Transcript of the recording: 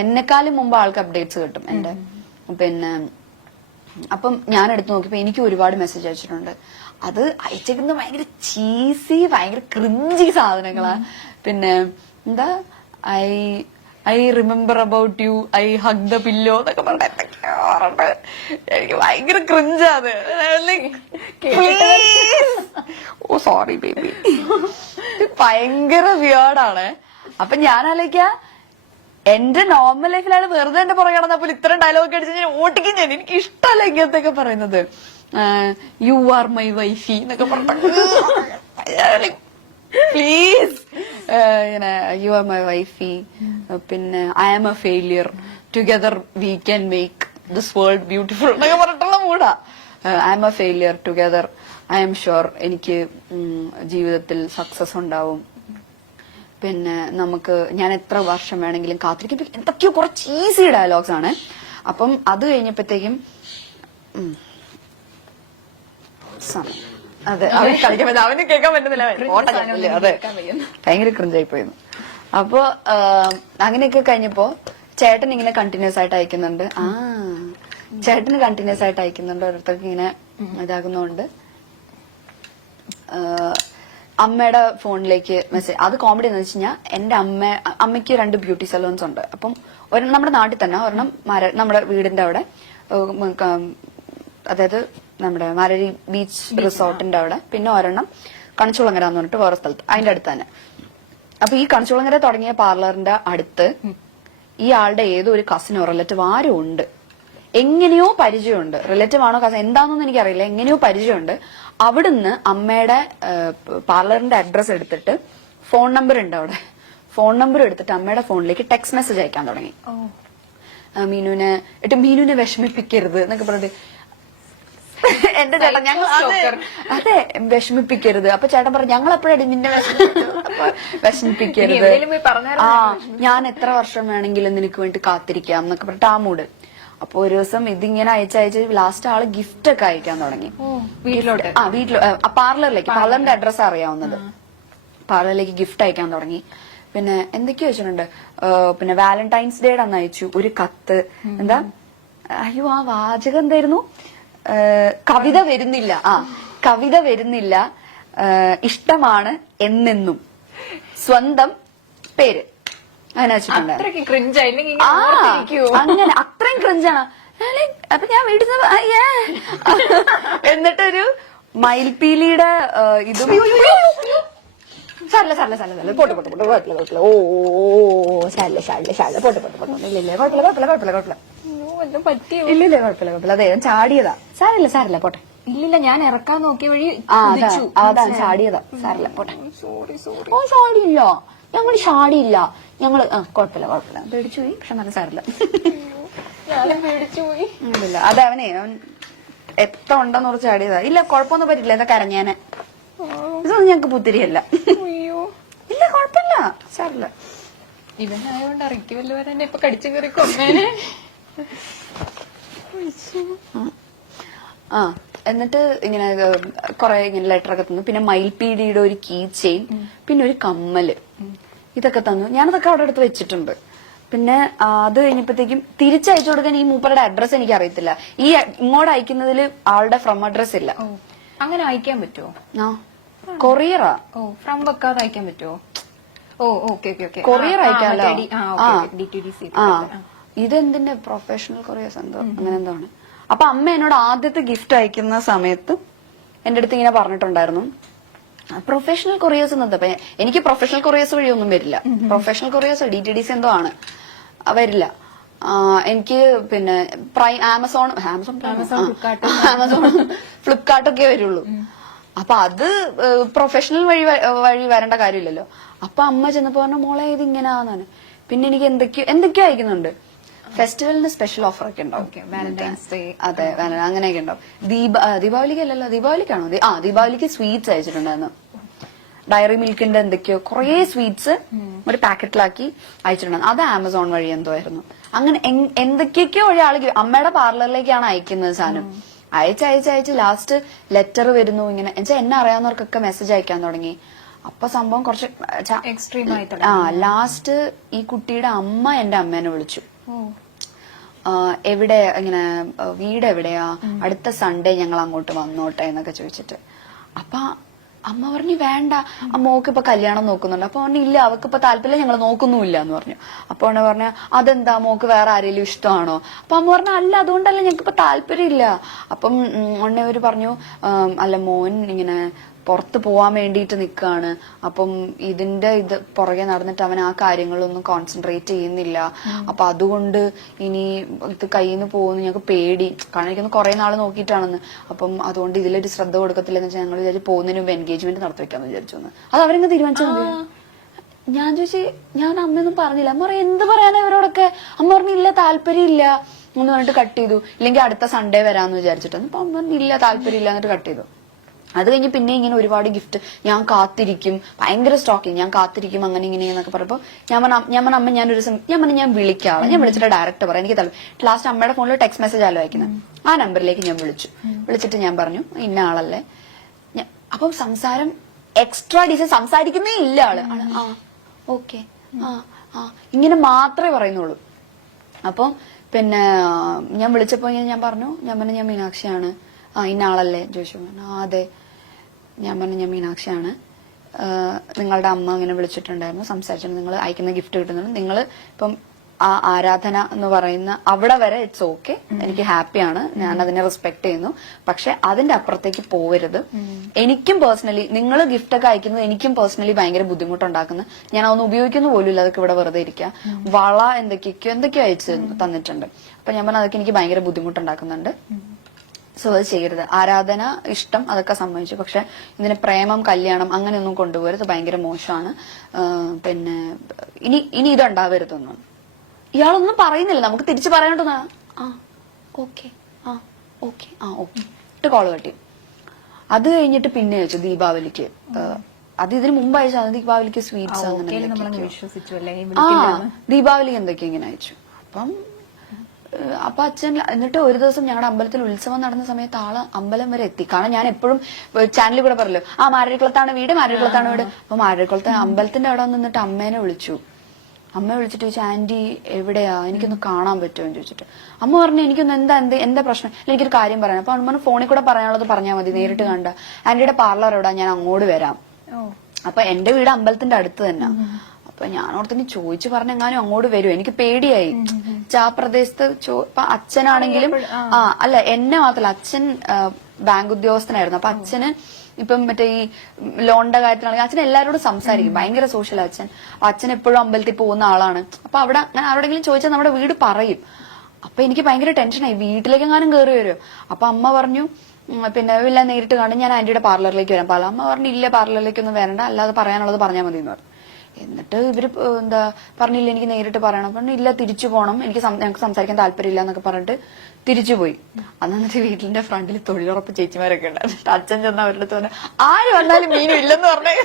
എന്നെക്കാളും മുമ്പ് ആൾക്ക് അപ്ഡേറ്റ്സ് കിട്ടും എന്റെ. പിന്നെ അപ്പം ഞാൻ എടുത്തു നോക്കിയപ്പോ എനിക്ക് ഒരുപാട് മെസ്സേജ് അയച്ചിട്ടുണ്ട്. അത് അയച്ചേക്കുന്നത് ഭയങ്കര ചീസി, ഭയങ്കര ക്രിഞ്ചി സാധനങ്ങളാ. പിന്നെ എന്താ I remember about you, I hug the pillow എന്നൊക്കെ പറഞ്ഞിട്ട് എനിക്ക് ഭയങ്കര ക്രിഞ്ചാത്. ഓ സോറി ബേബി, ഭയങ്കര വിയേർഡാണ്. അപ്പൊ ഞാൻ ആലോചിക്കാ, എന്റെ നോർമൽ ലൈഫിലാണ് വെറുതെ എന്റെ പുറകെ നടന്നപ്പോൾ ഇത്രയും ഡയലോഗ് അടിച്ച് ഞാൻ ഓട്ടിക്കും. ഞാൻ എനിക്ക് ഇഷ്ടമല്ല ഇങ്ങനത്തെയൊക്കെ പറയുന്നത്. യു ആർ മൈ വൈഫി എന്നൊക്കെ പറഞ്ഞു, please you are my wifey. പിന്നെ I am a failure, together we can make this world beautiful എന്നൊക്കെ പറഞ്ഞിട്ടുള്ള മൂടാ. I am a failure, together I am sure എനിക്ക് ജീവിതത്തിൽ സക്സസ് ഉണ്ടാവും. പിന്നെ ഞാൻ എത്ര വർഷം വേണമെങ്കിലും കാത്തിരിക്കും. എന്തൊക്കെയോ കുറച്ച് ഈസി ഡയലോഗ്സ് ആണ്. അപ്പം അത് കഴിഞ്ഞപ്പോഴത്തേക്കും അതെ അവന് കളിക്കാൻ പറ്റും, അവന് കേൾക്കാൻ പറ്റുന്നില്ല. അതെ ഭയങ്കര ക്രിഞ്ചായി പോയിരുന്നു. അപ്പൊ അങ്ങനെയൊക്കെ കഴിഞ്ഞപ്പോ ചേട്ടൻ ഇങ്ങനെ കണ്ടിന്യൂസ് ആയിട്ട് അയക്കുന്നുണ്ട്. ചേട്ടന് കണ്ടിന്യൂസ് ആയിട്ട് അയക്കുന്നുണ്ട്. ഓരോരുത്തർക്ക് ഇങ്ങനെ ഇതാകുന്നോണ്ട് അമ്മയുടെ ഫോണിലേക്ക് മെസ്സേജ്. അത് കോമഡി എന്ന് വെച്ച് കഴിഞ്ഞാൽ എന്റെ അമ്മയ്ക്ക് 2 ബ്യൂട്ടി സലൂൺസ് ഉണ്ട്. അപ്പം ഒരെണ്ണം നമ്മുടെ നാട്ടിൽ തന്നെ, ഒരെണ്ണം നമ്മുടെ വീടിന്റെ അവിടെ, അതായത് നമ്മുടെ മാരരി ബീച്ച് റിസോർട്ടിന്റെ അവിടെ, പിന്നെ ഒരെണ്ണം കണിച്ചുളങ്ങര എന്ന് പറഞ്ഞിട്ട് വേറെ സ്ഥലത്ത്, അതിന്റെ അടുത്ത് തന്നെ. അപ്പൊ ഈ കണിച്ചുളങ്ങര തുടങ്ങിയ പാർലറിന്റെ അടുത്ത് ഈ ആളുടെ ഏതോ ഒരു കസിനോ റിലേറ്റീവ് ആരും ഉണ്ട്. എങ്ങനെയോ പരിചയമുണ്ട്. റിലേറ്റീവ് ആണോ കസിൻ എന്താണെന്നൊന്നും എനിക്കറിയില്ല. എങ്ങനെയോ പരിചയമുണ്ട്. അവിടുന്ന് അമ്മയുടെ പാർലറിന്റെ അഡ്രസ് എടുത്തിട്ട്, ഫോൺ നമ്പർ ഉണ്ട് അവിടെ, ഫോൺ നമ്പർ എടുത്തിട്ട് അമ്മയുടെ ഫോണിലേക്ക് ടെക്സ്റ്റ് മെസ്സേജ് അയക്കാൻ തുടങ്ങി. മീനുനെ വിഷമിപ്പിക്കരുത് എന്നൊക്കെ പറഞ്ഞിട്ട് എന്റെ ചേട്ടൻ അതെ വിഷമിപ്പിക്കരുത്. അപ്പൊ ചേട്ടൻ പറഞ്ഞു ഞങ്ങൾ എപ്പോഴാണ് നിന്നെ വിഷമിപ്പിക്കരുത്, ഞാൻ എത്ര വർഷം വേണമെങ്കിലും നിനക്ക് വേണ്ടി കാത്തിരിക്കാം എന്നൊക്കെ പറഞ്ഞിട്ട് ആ മൂഡ്. അപ്പൊ ഒരു ദിവസം ഇതിങ്ങനെ അയച്ചയച്ച് ലാസ്റ്റ് ആള് ഗിഫ്റ്റ് ഒക്കെ അയക്കാൻ തുടങ്ങി വീട്ടിലോട്ട്. പാർലറിന്റെ അഡ്രസ് അറിയാവുന്നത്. പാർലറിലേക്ക് ഗിഫ്റ്റ് അയക്കാൻ തുടങ്ങി. പിന്നെ എന്തൊക്കെയോ വെച്ചിട്ടുണ്ട്. പിന്നെ വാലന്റൈൻസ് ഡേയുടെ അന്ന് അയച്ചു ഒരു കത്ത്. എന്താ അയ്യോ ആ വാചകം എന്തായിരുന്നു? കവിത വരുന്നില്ല, കവിത വരുന്നില്ല, ഇഷ്ടമാണ് എന്നെന്നും, സ്വന്തം പേര്, അങ്ങനെ വെച്ചിട്ടുണ്ട്. അങ്ങനെ അത്രയും ക്രിഞ്ചാണ്. അപ്പൊ ഞാൻ വീട്ടിൽ എന്നിട്ടൊരു മയിൽപീലിയുടെ ഇതും അതെ ചാടിയതാ. സാരില്ല പോട്ടെ. ഇല്ലില്ല ഞാൻ ഇറക്കാൻ നോക്കിയ വഴി അതാണ് ചാടിയതാ. സാരില്ല പോട്ടെ. ഓ ചാടിയില്ല, ഞങ്ങൾ ചാടിയില്ല, ഞങ്ങള് കുഴപ്പമില്ല പേടിച്ചു പോയി. പക്ഷെ നല്ല സാരില്ല, അതെ അവൻ എത്ര ഉണ്ടെന്ന് കുറച്ച് ചാടിയതാ. ഇല്ല കുഴപ്പമൊന്നും പറ്റില്ല, എന്താ കരഞ്ഞാന്. ഇതൊന്നും ഞങ്ങക്ക് പുത്തിരിയല്ല. ഇല്ല കുഴപ്പമില്ല, സാരില്ല. ഇവനായോണ്ട് അറിയിക്കുമല്ലോ വരെ ഇപ്പൊ കടിച്ചു കയറി കൊന്നേനെ. എന്നിട്ട് ഇങ്ങനെ കൊറേ ഇങ്ങനെ ലെറ്റർ ഒക്കെ തന്നു. പിന്നെ മയിൽപീടിയുടെ ഒരു കീ ചെയിൻ, പിന്നെ ഒരു കമ്മല്, ഇതൊക്കെ തന്നു. ഞാനതൊക്കെ അവിടെ അടുത്ത് വെച്ചിട്ടുണ്ട്. പിന്നെ അത് കഴിഞ്ഞപ്പോഴത്തേക്കും തിരിച്ചയച്ചു കൊടുക്കാൻ ഈ മൂപ്പരുടെ അഡ്രസ് എനിക്ക് അറിയത്തില്ല. ഈ ഇങ്ങോട്ട് അയക്കുന്നതിൽ ആളുടെ ഫ്രം അഡ്രസ് ഇല്ല. അങ്ങനെ അയക്കാൻ പറ്റുമോ? കൊറിയറാ. ഫ്രം വെക്കാതെ അയക്കാൻ പറ്റുമോ? കൊറിയർ അയക്കാമല്ലോ. ഇതെന്തിന്റെ പ്രൊഫഷണൽ കൊറിയേഴ്സ് എന്തോ അങ്ങനെ എന്താണ്. അപ്പൊ അമ്മ എന്നോട് ആദ്യത്തെ ഗിഫ്റ്റ് അയക്കുന്ന സമയത്ത് എന്റെ അടുത്ത് ഇങ്ങനെ പറഞ്ഞിട്ടുണ്ടായിരുന്നു, പ്രൊഫഷണൽ കൊറിയേഴ്സ് എന്നത്. എനിക്ക് പ്രൊഫഷണൽ കൊറിയേഴ്സ് വഴിയൊന്നും വരില്ല. പ്രൊഫഷണൽ കൊറിയേഴ്സ് DTDC എന്തോ ആണ്, വരില്ല എനിക്ക്. പിന്നെ ആമസോൺ ഫ്ലിപ്കാർട്ടൊക്കെ വരുള്ളൂ. അപ്പൊ അത് പ്രൊഫഷണൽ വഴി വരേണ്ട കാര്യമില്ലല്ലോ. അപ്പൊ അമ്മ ചെന്നപ്പോ പറഞ്ഞ മോളെ ഇത് ഇങ്ങനെയാന്നാണ്. പിന്നെ എനിക്ക് എന്തൊക്കെയോ അയക്കുന്നുണ്ട്. ഫെസ്റ്റിവലിന് സ്പെഷ്യൽ ഓഫർ ഒക്കെ ഉണ്ടാവും. അതെ അങ്ങനെയൊക്കെ ഉണ്ടാവും. ദീപാവലിക്കല്ലല്ലോ, ദീപാവലിക്കാണോ? ദീപാവലിക്ക് സ്വീറ്റ്സ് അയച്ചിട്ടുണ്ടായിരുന്നു. ഡയറി മിൽക്കിന്റെ എന്തൊക്കെയോ കുറേ സ്വീറ്റ്സ് ഒരു പാക്കറ്റിലാക്കി അയച്ചിട്ടുണ്ടായിരുന്നു. അത് ആമസോൺ വഴി എന്തോ ആയിരുന്നു. അങ്ങനെ എന്തൊക്കെയൊക്കെയോ വഴി ആള് അമ്മയുടെ പാർലറിലേക്കാണ് അയക്കുന്നത് സാധനം. അയച്ച് ലാസ്റ്റ് ലെറ്റർ വരുന്നു. ഇങ്ങനെ എന്നെ അറിയാവുന്നവർക്കൊക്കെ മെസ്സേജ് അയക്കാൻ തുടങ്ങി. അപ്പൊ സംഭവം കുറച്ച് എക്സ്ട്രീം ആയി ലാസ്റ്റ് ഈ കുട്ടിയുടെ അമ്മ എന്റെ അമ്മേനെ വിളിച്ചു. ഓ എവിടെ ഇങ്ങനെ വീട് എവിടെയാ, അടുത്ത സൺഡേ ഞങ്ങൾ അങ്ങോട്ട് വന്നോട്ടെ എന്നൊക്കെ ചോദിച്ചിട്ട്. അപ്പൊ അമ്മ പറഞ്ഞു വേണ്ട, മോക്ക് ഇപ്പൊ കല്യാണം നോക്കുന്നുണ്ട്. അപ്പൊ പറഞ്ഞു ഇല്ല, അവക്ക് ഇപ്പൊ താല്പര്യം, ഞങ്ങൾ നോക്കുന്നുമില്ല എന്ന് പറഞ്ഞു. അപ്പൊ അവനെ പറഞ്ഞു അതെന്താ, മോക്ക് വേറെ ആരെങ്കിലും ഇഷ്ടമാണോ? അപ്പൊ അമ്മ പറഞ്ഞു അല്ല, അതുകൊണ്ടല്ല, ഞങ്ങൾക്ക് ഇപ്പൊ താല്പര്യമില്ല. അപ്പം അവര് പറഞ്ഞു അല്ല, മോൻ ഇങ്ങനെ പുറത്ത് പോവാൻ വേണ്ടിയിട്ട് നിൽക്കുകയാണ്. അപ്പം ഇത് പുറകെ നടന്നിട്ട് അവൻ ആ കാര്യങ്ങളൊന്നും കോൺസെൻട്രേറ്റ് ചെയ്യുന്നില്ല. അപ്പൊ അതുകൊണ്ട് ഇനി ഇത് കയ്യിൽ നിന്ന് പോകുന്നു ഞങ്ങൾക്ക് പേടി. കാരണം എനിക്കൊന്ന് കുറെ നാള് നോക്കിയിട്ടാണെന്ന്. അപ്പം അതുകൊണ്ട് ഇതിലൊരു ശ്രദ്ധ കൊടുക്കത്തില്ലെന്ന് വെച്ചാൽ ഞങ്ങൾ വിചാരിച്ചു പോകുന്നതിന് മുമ്പ് എൻഗേജ്മെന്റ് നടത്തി വെക്കാന്ന് വിചാരിച്ചു. അത് അവരെങ്ങ് തീരുമാനിച്ചാൽ മതി. ഞാൻ ചോദിച്ചു, ഞാൻ അമ്മയൊന്നും പറഞ്ഞില്ല. അമ്മ പറഞ്ഞു എന്ത് പറയാനാ ഇവരോടൊക്കെ? അമ്മ പറഞ്ഞില്ല, താല്പര്യമില്ല എന്ന് പറഞ്ഞിട്ട് കട്ട് ചെയ്തു. ഇല്ലെങ്കിൽ അടുത്ത സൺഡേ വരാന്ന് വിചാരിച്ചിട്ട്. അപ്പൊ അമ്മ പറഞ്ഞില്ല, താല്പര്യമില്ല എന്നിട്ട് കട്ട് ചെയ്തു. അത് കഴിഞ്ഞ് പിന്നെ ഇങ്ങനെ ഒരുപാട് ഗിഫ്റ്റ്, ഞാൻ കാത്തിരിക്കും, ഭയങ്കര സ്റ്റോക്കിങ്, ഞാൻ കാത്തിരിക്കും, അങ്ങനെ ഇങ്ങനെ എന്നൊക്കെ പറഞ്ഞപ്പോ ഞാൻ പറഞ്ഞു അമ്മ ഞാൻ വിളിക്കാം. ഞാൻ വിളിച്ചിട്ട് ഡയറക്റ്റ് പറയാം എനിക്ക് താല്പര്യം. ലാസ്റ്റ് അമ്മയുടെ ഫോണിൽ ടെക്സ്റ്റ് മെസ്സേജ് ആലോ അയക്കുന്നത്. ആ നമ്പറിലേക്ക് ഞാൻ വിളിച്ചിട്ട് ഞാൻ പറഞ്ഞു ഇന്ന ആളല്ലേ. അപ്പം സംസാരം എക്സ്ട്രാ ഡീസൽ, സംസാരിക്കുന്നേ ഇല്ല ആള്. ആ ഓക്കെ ഇങ്ങനെ മാത്രമേ പറയുന്നുള്ളൂ. അപ്പം പിന്നെ ഞാൻ വിളിച്ചപ്പോ ഞാൻ പറഞ്ഞു ഞാൻ മീനാക്ഷിയാണ്. ഇന്ന ആളല്ലേ ചോദിച്ചു. അതെ. ഞാൻ പറഞ്ഞു ഞാൻ മീനാക്ഷിയാണ്, നിങ്ങളുടെ അമ്മ ഇങ്ങനെ വിളിച്ചിട്ടുണ്ടായിരുന്നു, സംസാരിച്ചിട്ടുണ്ട്, നിങ്ങൾ അയക്കുന്ന ഗിഫ്റ്റ് കിട്ടുന്നുണ്ട്, നിങ്ങൾ ഇപ്പം ആ ആരാധന എന്ന് പറയുന്ന അവിടെ വരെ ഇറ്റ്സ് ഓക്കെ, എനിക്ക് ഹാപ്പിയാണ്, ഞാൻ അതിനെ റെസ്പെക്ട് ചെയ്യുന്നു. പക്ഷെ അതിന്റെ അപ്പുറത്തേക്ക് പോവരുത്. എനിക്കും പേഴ്സണലി നിങ്ങൾ ഗിഫ്റ്റ് ഒക്കെ അയക്കുന്നത് എനിക്കും പേഴ്സണലി ഭയങ്കര ബുദ്ധിമുട്ടുണ്ടാക്കുന്നത്. ഞാൻ അതൊന്നും ഉപയോഗിക്കുന്ന പോലും ഇല്ല, അതൊക്കെ ഇവിടെ വെറുതെ ഇരിക്കുക. വള എന്തൊക്കെയോ അയച്ചു തന്നിട്ടുണ്ട്. അപ്പൊ ഞാൻ പറഞ്ഞു അതൊക്കെ എനിക്ക് ഭയങ്കര ബുദ്ധിമുട്ടുണ്ടാക്കുന്നുണ്ട്. സോ അത് ചെയ്യരുത്. ആരാധന, ഇഷ്ടം അതൊക്കെ സമ്മതിച്ചു. പക്ഷെ ഇതിന് പ്രേമം, കല്യാണം അങ്ങനെയൊന്നും കൊണ്ടുപോകരുത്, ഭയങ്കര മോശമാണ്. പിന്നെ ഇനി ഇതുണ്ടാവരുതൊന്നും. ഇയാളൊന്നും പറയുന്നില്ല, നമുക്ക് തിരിച്ചു പറയാണ്ടോന്നാ. ഓക്കെ ഇട്ട് കോള് കട്ടി. അത് കഴിഞ്ഞിട്ട് പിന്നെ അയച്ചു ദീപാവലിക്ക്. അത് ഇതിന് മുമ്പ് അയച്ചു, ദീപാവലിക്ക് സ്വീറ്റ്സ് ദീപാവലിക്ക് എന്തൊക്കെയോ ഇങ്ങനെ അയച്ചു. അപ്പൊ അച്ഛൻ എന്നിട്ട് ഒരു ദിവസം ഞങ്ങളുടെ അമ്പലത്തിൽ ഉത്സവം നടന്ന സമയത്ത് ആള് അമ്പലം വരെ എത്തി. കാരണം ഞാൻ എപ്പോഴും ചാനലിൽ കൂടെ പറയല്ലോ മാരടിക്കുളത്താണ് വീട്. അപ്പൊ മാരടിക്കുളത്ത് അമ്പലത്തിന്റെ അവിടെ നിന്നിട്ട് അമ്മേനെ വിളിച്ചു. അമ്മ വിളിച്ചിട്ട് ചോദിച്ചു ആന്റി എവിടെയാ, എനിക്കൊന്ന് കാണാൻ പറ്റുമോ എന്ന് ചോദിച്ചിട്ട്. അമ്മ പറഞ്ഞു എനിക്കൊന്ന് എന്താ പ്രശ്നം, എനിക്കൊരു കാര്യം പറയാം. അപ്പൊ അമ്മ ഫോണിൽ കൂടെ പറയാനുള്ളത് പറഞ്ഞാൽ മതി, നേരിട്ട് കണ്ട. ആന്റിയുടെ പാർലർ എവിടാ, ഞാൻ അങ്ങോട്ട് വരാം. അപ്പൊ എന്റെ വീട് അമ്പലത്തിന്റെ അടുത്ത് തന്നെ. അപ്പൊ ഞാൻ ഓർത്തിന് ചോദിച്ചു പറഞ്ഞെങ്ങാനും അങ്ങോട്ട് വരും. എനിക്ക് പേടിയായി. ആ പ്രദേശത്ത് ഇപ്പൊ അച്ഛനാണെങ്കിലും അല്ല എന്നെ മാത്രല്ല, അച്ഛൻ ബാങ്ക് ഉദ്യോഗസ്ഥനായിരുന്നു. അപ്പൊ അച്ഛന് ഇപ്പം മറ്റേ ഈ ലോണിന്റെ കാര്യത്തിലാണെങ്കിൽ അച്ഛൻ എല്ലാവരോടും സംസാരിക്കും, ഭയങ്കര സോഷ്യൽ അച്ഛൻ. അച്ഛൻ എപ്പോഴും അമ്പലത്തിൽ പോകുന്ന ആളാണ്. അപ്പൊ അവിടെ ഞാൻ ആരോടെങ്കിലും ചോദിച്ചാൽ നമ്മുടെ വീട് പറയും. അപ്പൊ എനിക്ക് ഭയങ്കര ടെൻഷനായി, വീട്ടിലേക്കെങ്ങാനും കയറി വരും. അപ്പൊ അമ്മ പറഞ്ഞു പിന്നെ ഇല്ല, നേരിട്ട് കാണും, ഞാൻ ആന്റിയുടെ പാർലറിലേക്ക് വരാം. അമ്മ പറഞ്ഞു ഇല്ല, പാർലറിലേക്കൊന്നും വരണ്ട, അല്ലാതെ പറയാനുള്ളത് പറഞ്ഞാൽ മതി എന്ന് പറഞ്ഞു. എന്നിട്ട് ഇവര് പറഞ്ഞില്ല എനിക്ക് നേരിട്ട് പറയണം. പറഞ്ഞു ഇല്ല, തിരിച്ചു പോകണം, ഞങ്ങൾക്ക് സംസാരിക്കാൻ താല്പര്യമില്ല എന്നൊക്കെ പറഞ്ഞിട്ട് തിരിച്ചുപോയി. അന്നിട്ട് വീട്ടിന്റെ ഫ്രണ്ടിൽ തൊഴിലുറപ്പ് ചേച്ചിമാരൊക്കെ ഉണ്ടായിരുന്നു. അച്ഛൻ ചെന്ന് അവരുടെ അടുത്ത് പറഞ്ഞു ആര് വന്നാലും മീനും ഇല്ലെന്ന് പറഞ്ഞു.